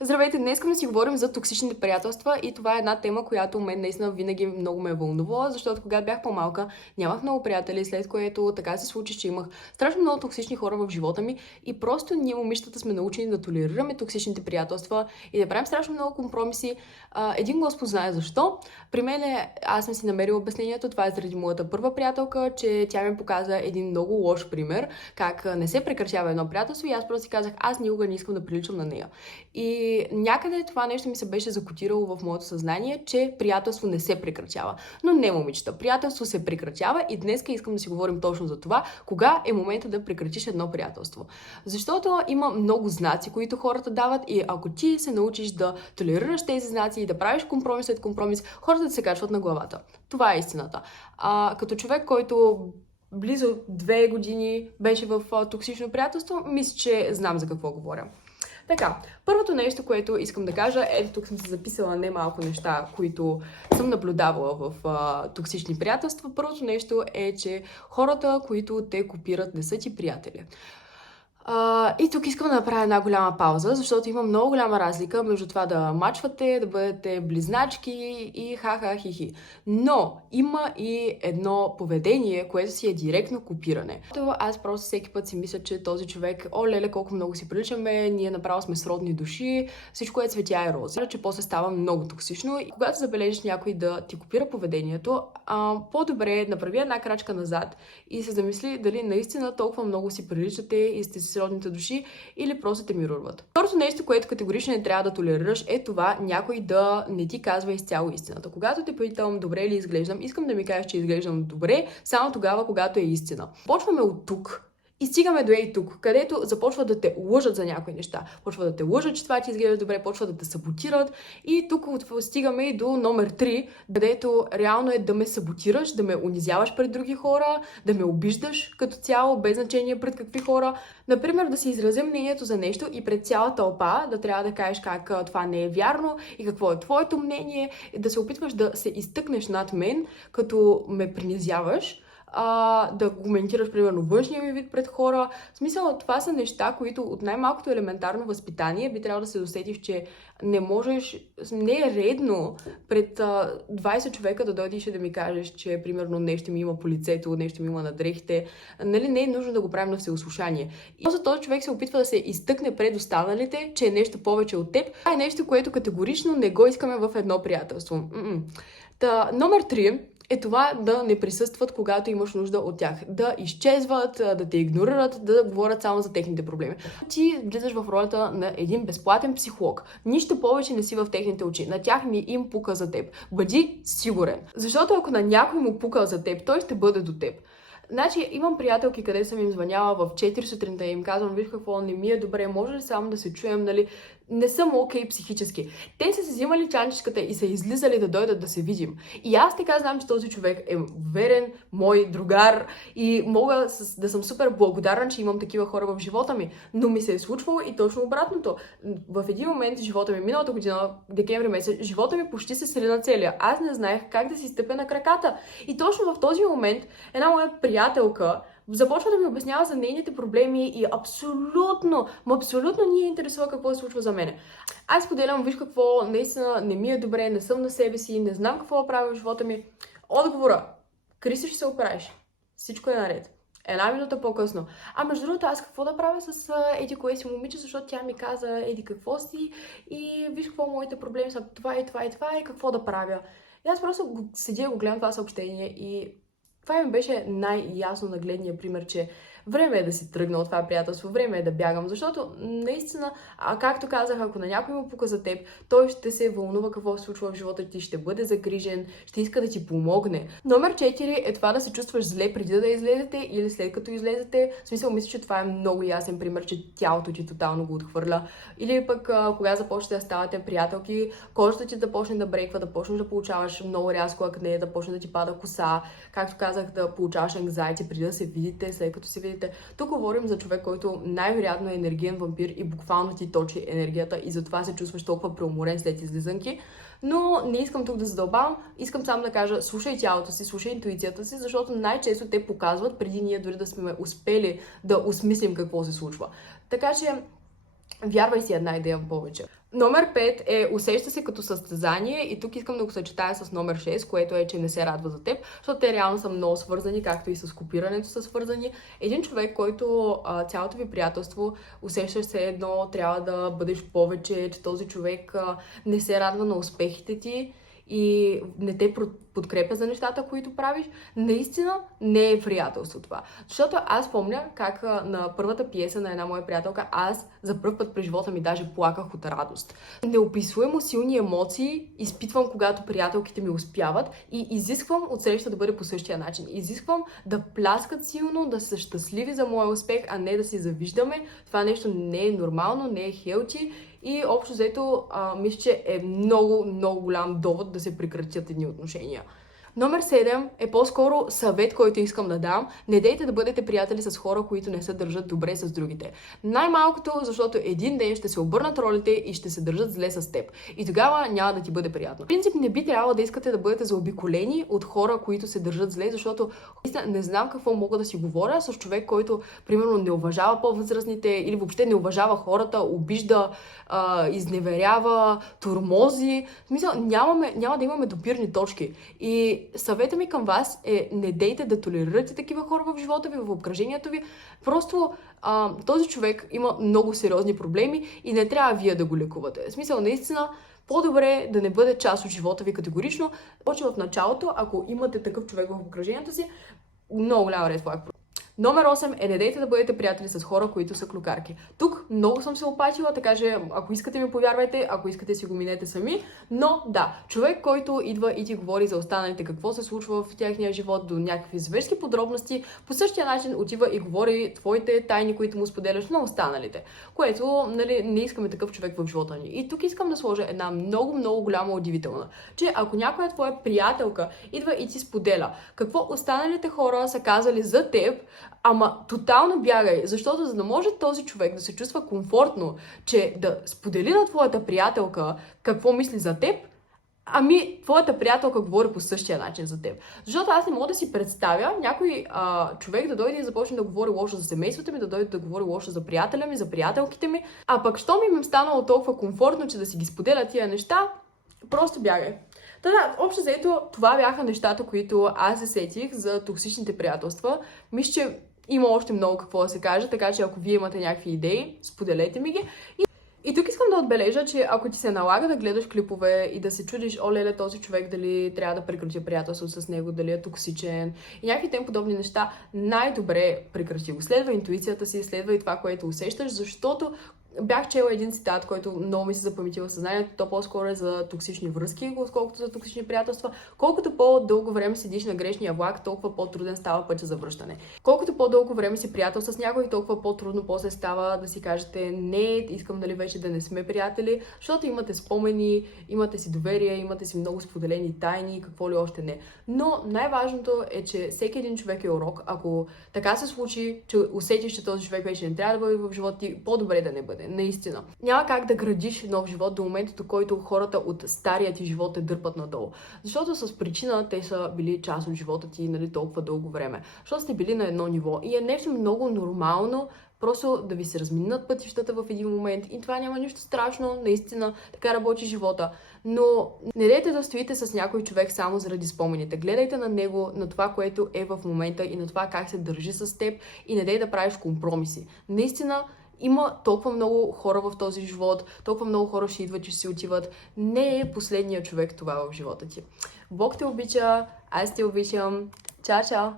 Здравейте, днес искам да си говорим за токсичните приятелства и това е една тема, която мен наистина винаги много ме е вълнувала, защото когато бях по-малка, нямах много приятели, след което така се случи, че имах страшно много токсични хора в живота ми и просто ние момичетата сме научени да толерираме токсичните приятелства и да правим страшно много компромиси. Един Господ знае защо. При мен аз съм си намерила обяснението, това е заради моята първа приятелка, че тя ми показа един много лош пример, как не се прекращава едно приятелство и аз просто си казах, аз никога не искам да приличам на нея. И някъде това нещо ми се беше закотирало в моето съзнание, че приятелство не се прекращава. Но не, момичета, приятелство се прекращава и днес искам да си говорим точно за това, кога е момента да прекратиш едно приятелство. Защото има много знаци, които хората дават и ако ти се научиш да толерираш тези знаци и да правиш компромис след компромис, хората да се качват на главата. Това е истината. Като човек, който близо 2 години беше в токсично приятелство, мисля, че знам за какво говоря. Така, първото нещо, което искам да кажа, ето тук съм се записала немалко неща, които съм наблюдавала в токсични приятелства. Първото нещо е, че хората, които те копират, не са ти приятели. И тук искам да направя една голяма пауза, защото има много голяма разлика между това да мачвате, да бъдете близначки и ха-ха-хи-хи. Но има и едно поведение, което си е директно копиране. Аз просто всеки път си мисля, че този човек, о, леле, колко много си приличаме, ние направо сме сродни души, всичко е цветя и рози. Че после става много токсично и когато забележиш някой да ти копира поведението, по-добре направи една крачка назад и се замисли дали наистина толкова много си приличате и сте си сродните души или просто те мирурват. Второто нещо, което категорично не трябва да толерираш, е това някой да не ти казва изцяло истината. Когато те питам добре ли изглеждам, искам да ми кажеш, че изглеждам добре, само тогава, когато е истина. Почваме от тук. И стигаме до ей тук, където започват да те лъжат за някои неща. Почват да те лъжат, че това ти изглежда добре, почват да те саботират. И тук стигаме и до номер 3, където реално е да ме саботираш, да ме унизяваш пред други хора, да ме обиждаш като цяло, без значение пред какви хора. Например, да си изразя мнението за нещо и пред цяла тълпа да трябва да кажеш как това не е вярно и какво е твоето мнение, и да се опитваш да се изтъкнеш над мен, като ме принизяваш. Да коментираш, примерно, външния ми вид пред хора. В смисъл, това са неща, които от най-малкото елементарно възпитание би трябвало да се досетиш, че не можеш, не е редно пред 20 човека да дойдеш и да ми кажеш, че, примерно, нещо ми има по лицето, нещо ми има на дрехите. Нали, не е нужно да го правим на всеослушание. И просто този човек се опитва да се изтъкне пред останалите, че е нещо повече от теб. Това е нещо, което категорично не го искаме в едно приятелство. Номер 3 е това да не присъстват, когато имаш нужда от тях. Да изчезват, да те игнорират, да говорят само за техните проблеми. Ти влизаш в ролята на един безплатен психолог. Нищо повече не си в техните очи. На тях не им пука за теб. Бъди сигурен. Защото ако на някой му пука за теб, той ще бъде до теб. Значи, имам приятелки, къде съм им звъняла в 4 сутринта и им казвам, виж какво, не ми е добре, може ли само да се чуем, нали? Не съм окей психически. Те са си взимали чанчичката и са излизали да дойдат да се видим. И аз така знам, че този човек е верен, мой другар и мога да съм супер благодарна, че имам такива хора в живота ми. Но ми се е случвало и точно обратното. В един момент в живота ми, миналата година, декември месец, живота ми почти се срина на целия. Аз не знаех как да си стъпя на краката. И точно в този момент една моя приятелка започва да ми обяснява за нейните проблеми и абсолютно не е интересува какво се случва за мене. Аз споделям, виж какво, наистина не ми е добре, не съм на себе си, не знам какво да правя в живота ми. Отговора, Криси, ще се оправиш. Всичко е наред. Една минута по-късно. Между другото, аз какво да правя с еди кое си момиче, защото тя ми каза еди какво си и виж какво моите проблеми са това и това и това и какво да правя. И аз просто седя и го гледам това съобщение и това ми беше най-ясно нагледния пример, че време е да си тръгна от това приятелство, време е да бягам, защото наистина, както казах, ако на някой му пука за теб, той ще се вълнува какво се случва в живота ти, ще бъде загрижен, ще иска да ти помогне. Номер 4 е това да се чувстваш зле преди да излезете или след като излезете. В смисъл, мисля, че това е много ясен пример, че тялото ти тотално го отхвърля. Или пък, кога започнете да ставате приятелки, кожата ти да почне да бреква, да почнеш да получаваш много рязко акне, да почне да ти пада коса, както казах, да получаваш anxiety преди да се видите, след като се видите. Тук говорим за човек, който най-вероятно е енергиен вампир и буквално ти точи енергията и затова се чувстваш толкова преуморен след излизанки. Но не искам тук да задълбавам, искам само да кажа, слушай тялото си, слушай интуицията си, защото най-често те показват преди ние дори да сме успели да осмислим какво се случва. Така че Вярвай си една идея повече. Номер 5 е усеща се като състезание и тук искам да го съчетая с номер 6, което е, че не се радва за теб, защото те реално са много свързани, както и с копирането са свързани. Един човек, който цялото ви приятелство усещаш се едно, трябва да бъдеш повече, че този човек не се радва на успехите ти и не те подкрепя за нещата, които правиш, наистина не е приятелство това. Защото аз помня как на първата пиеса на една моя приятелка, аз за първ път през живота ми даже плаках от радост. Неописуемо силни емоции изпитвам, когато приятелките ми успяват и изисквам от среща да бъде по същия начин. Изисквам да пляскат силно, да са щастливи за моя успех, а не да си завиждаме. Това нещо не е нормално, не е хелти. И общо взето, мисля, че е много, много голям довод да се прекратят едни отношения. Номер 7 е по-скоро съвет, който искам да дам. Не дейте да бъдете приятели с хора, които не се държат добре с другите. Най-малкото, защото един ден ще се обърнат ролите и ще се държат зле с теб. И тогава няма да ти бъде приятно. В принцип, не би трябвало да искате да бъдете заобиколени от хора, които се държат зле, защото не знам какво мога да си говоря с човек, който, примерно, не уважава по-възрастните или въобще не уважава хората, обижда, изневерява, тормози. В смисъл, няма да имаме допирни точки. И съвета ми към вас е: не дейте да толерирате такива хора в живота ви, в обкръжението ви. Просто този човек има много сериозни проблеми и не трябва вие да го лекувате. В смисъл, наистина, по-добре да не бъде част от живота ви категорично. Почти в началото, ако имате такъв човек в обкръжението си, много голям ред флаг. Номер 8 е: не дейте да бъдете приятели с хора, които са клюкарки. Тук много съм се опачила, така че ако искате ми повярвайте, ако искате си го минете сами. Но да, човек, който идва и ти говори за останалите, какво се случва в тяхния живот, до някакви зверски подробности, по същия начин отива и говори твоите тайни, които му споделяш на останалите. Което, нали, не искаме такъв човек в живота ни. И тук искам да сложа една много, много голяма удивителна, че ако някоя твоя приятелка идва и ти споделя какво останалите хора са казали за теб, ама тотално бягай, защото за да може този човек да се чувства комфортно, че да сподели на твоята приятелка какво мисли за теб, ами твоята приятелка говори по същия начин за теб. Защото аз не мога да си представя някой човек да дойде и започне да говори лошо за семейството ми, да дойде да говори лошо за приятеля ми, за приятелките ми, а пък що ми станало толкова комфортно, че да си ги споделя тия неща, просто бягай. Да, общо взето, това бяха нещата, които аз се сетих за токсичните приятелства. Мисля, че има още много какво да се каже, така че ако вие имате някакви идеи, споделете ми ги. И тук искам да отбележа, че ако ти се налага да гледаш клипове и да се чудиш, оле, този човек дали трябва да прекрати приятелство с него, дали е токсичен и някакви тем подобни неща, най-добре прекрати го. Следва интуицията си, следва и това, което усещаш, защото бях чела един цитат, който много ми се запаметил в съзнанието. То по-скоро е за токсични връзки, отколкото за токсични приятелства. Колкото по-дълго време седиш на грешния влак, толкова по-труден става пътя за връщане. Колкото по-дълго време си приятел с някой, толкова по-трудно после става да си кажете: не, искам вече да не сме приятели, защото имате спомени, имате си доверие, имате си много споделени тайни, какво ли още не. Но най-важното е, че всеки един човек е урок. Ако така се случи, че усетиш, че този човек вече не трябва да бъде в живота ти, по-добре да не бъде. Наистина. Няма как да градиш нов живот до момента, до който хората от стария ти живот те дърпат надолу. Защото с причина те са били част от живота ти, нали, толкова дълго време. Защото сте били на едно ниво. И е нещо много нормално просто да ви се разминат пътищата в един момент. И това няма нищо страшно, наистина, така работи живота. Но не дайте да стоите с някой човек само заради спомените. Гледайте на него, на това, което е в момента и на това как се държи с теб и не дей да правиш компромиси. Наистина, има толкова много хора в този живот, толкова много хора ще идват, че си отиват. Не е последният човек това в живота ти. Бог те обича, аз те обичам. Чао, чао!